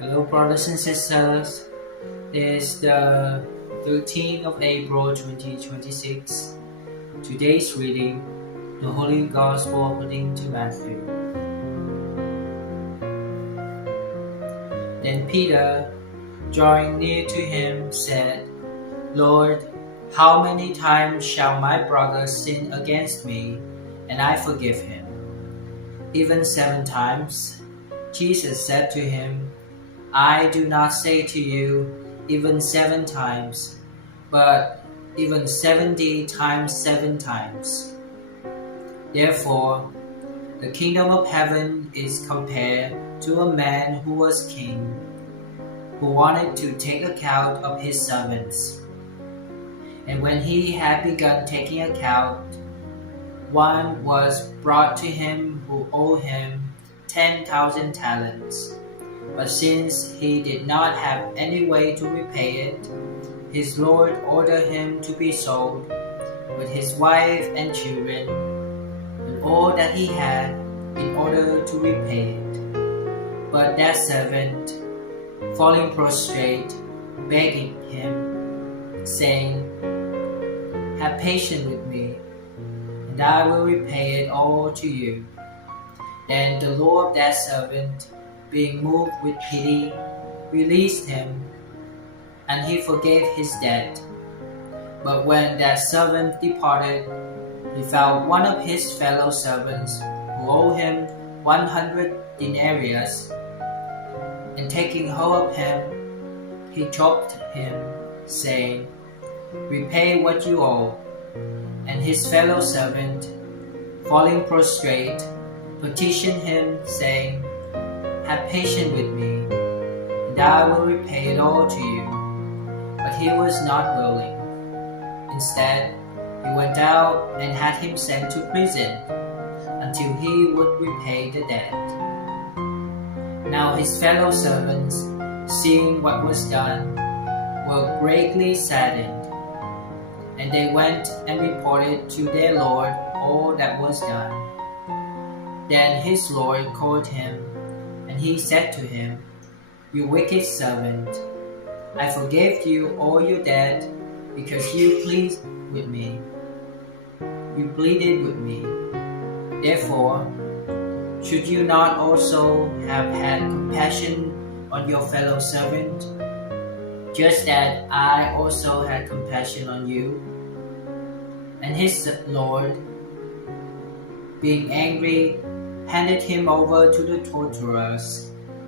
Hello, brothers and sisters. It's the 13th of April 2026. Today's reading, the Holy Gospel according to Matthew. Then Peter, drawing near to him, said, Lord, how many times shall my brother sin against me, and I forgive him? Even 7 times? Jesus said to him, I do not say to you, even 7 times, but even 70 times 7 times. Therefore, the kingdom of heaven is compared to a man who was king, who wanted to take account of his servants. And when he had begun taking account, one was brought to him who owed him 10,000 talents. But since he did not have any way to repay it, his Lord ordered him to be sold, with his wife and children, and all that he had, in order to repay it. But that servant, falling prostrate, begged him, saying, Have patience with me, and I will repay it all to you. Then the Lord of that servant, being moved with pity, released him, and he forgave his debt. But when that servant departed, he found one of his fellow servants who owed him 100 denarius, and taking hold of him, he choked him, saying, Repay what you owe. And his fellow servant, falling prostrate, petitioned him, saying, Have patience with me, and I will repay it all to you. But he was not willing. Instead, he went out and had him sent to prison until he would repay the debt. Now his fellow servants, seeing what was done, were greatly saddened, and they went and reported to their Lord all that was done. Then his Lord called him, and he said to him, You wicked servant, I forgave you all your debt because you pleaded with me. You pleaded with me. Therefore, should you not also have had compassion on your fellow servant, just as I also had compassion on you? And his Lord, being angry, handed him over to the torturers